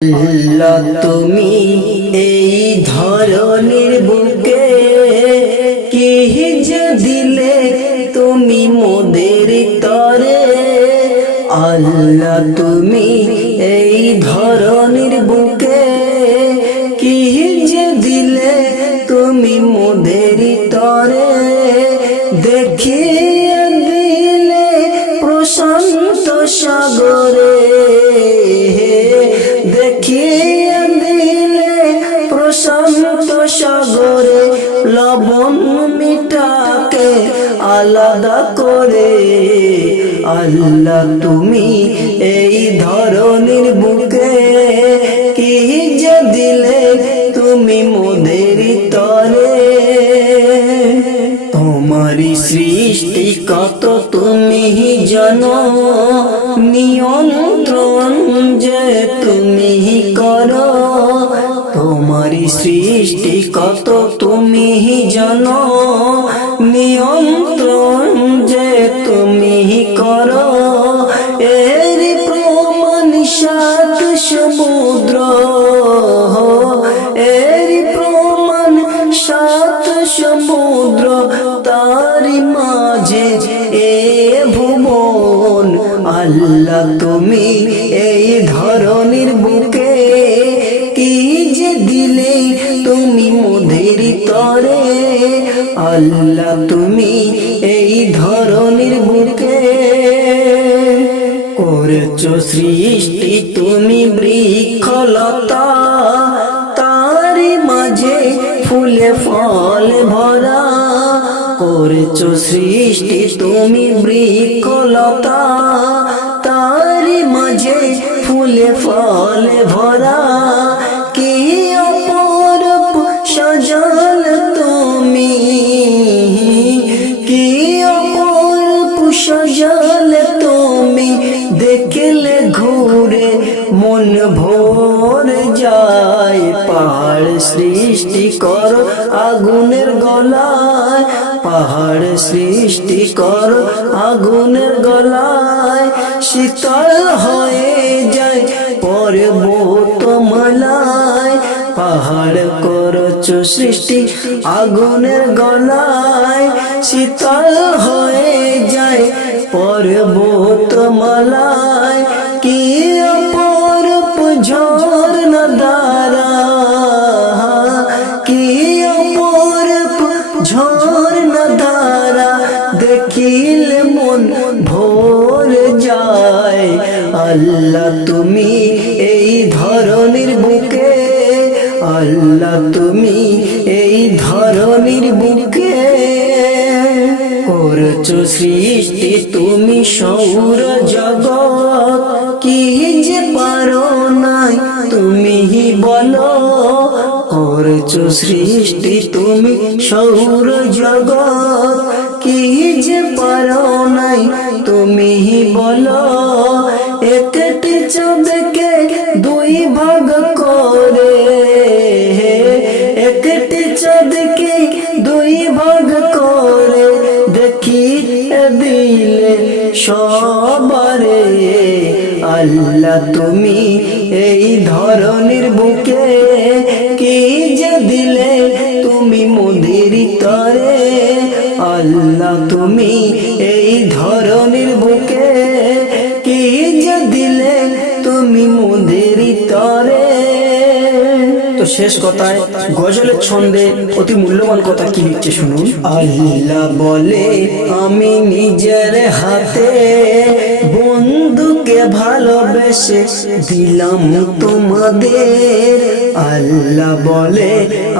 আল্লাহ তুমি এই ধরনের বুকে, কি দিলে তুমি মোদের তরে? আল্লাহ তুমি এই ধরনের বুকে, কি দিলে তুমি মোদের করে। আল্লাহ, তুমি এই ধরনের বুকে কি যে দিলে তুমি মোদের তরে? তোমারই সৃষ্টি কত তুমি জানো, নিয়ন্ত্রণ যে তুমি করো। তোমারই সৃষ্টি কত তুমি জানো, নিয়ন্ত্রণ আল্লাহ তুমি এই ধরনের বুকে কি যে দিলে? তুমি মোদের তরে। আল্লাহ, তুমি এই ধরনের বুকে করেছ সৃষ্টি, তুমি বৃক্ষলতা। তারি মাঝে ফুলে ফল ভরা। করেছ সৃষ্টি, তুমি বৃক্ষলতা। ফুলে ফল ভরা, কি অপরূপ সজল তুমি? কি অপরূপ সজল তুমি? দেখলে ঘুরে মন ভোর যায়, পাহাড় সৃষ্টি কর আগুনের গলায়, পাহাড় সৃষ্টি কর আগুনের গলায়, শীতল হয়ে সৃষ্টি আগুনের গলায় শীতল হয়ে যায় পর্বত মালায়। কি অপরূপ ঝর্ণা দ্বারা, কি অপরূপ ঝর্ণা দ্বারা দেখিলে মন ভোর যায়। আল্লাহ তুমি এই ধরনের বুকে আল্লাহ, তুমি এই ধরনের বুকে করছ সৃষ্টি, তুমি সৌর জগৎ। কি যে পারো নাই তুমি বলো। করছ সৃষ্টি, তুমি সৌর জগৎ। কি যে পারো নাই তুমি বলো। সবারে, আল্লাহ তুমি এই ধরনের বুকে কি যে দিলে তুমি মোদের তরে? আল্লাহ তুমি এই ধরনের তো শেষ কথায় গজলের ছন্দে অতি মূল্যবান কথা কি লিখছে শুনুন? আল্লাহ বলে, আমি নিজের হাতে বন্ধুকে ভালোবেসে দিলাম তোমাদের। আল্লাহ বলে,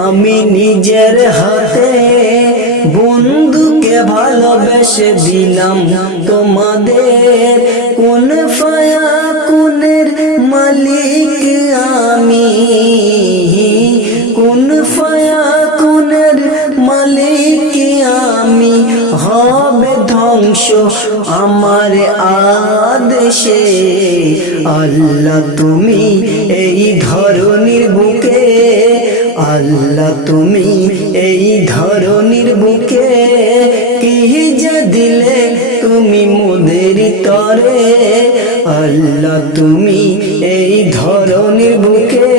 আমি নিজের হাতে বন্ধুকে ভালোবেসে দিলাম তোমাদের। কোন ফায়া, কোনের মালিক আমার আদেশে আল্লাহ তুমি এই ধরনের বুকে, আল্লাহ তুমি এই ধরনের বুকে, কি যা দিলে তুমি মোদের তরে, আল্লাহ তুমি এই ধরনের বুকে।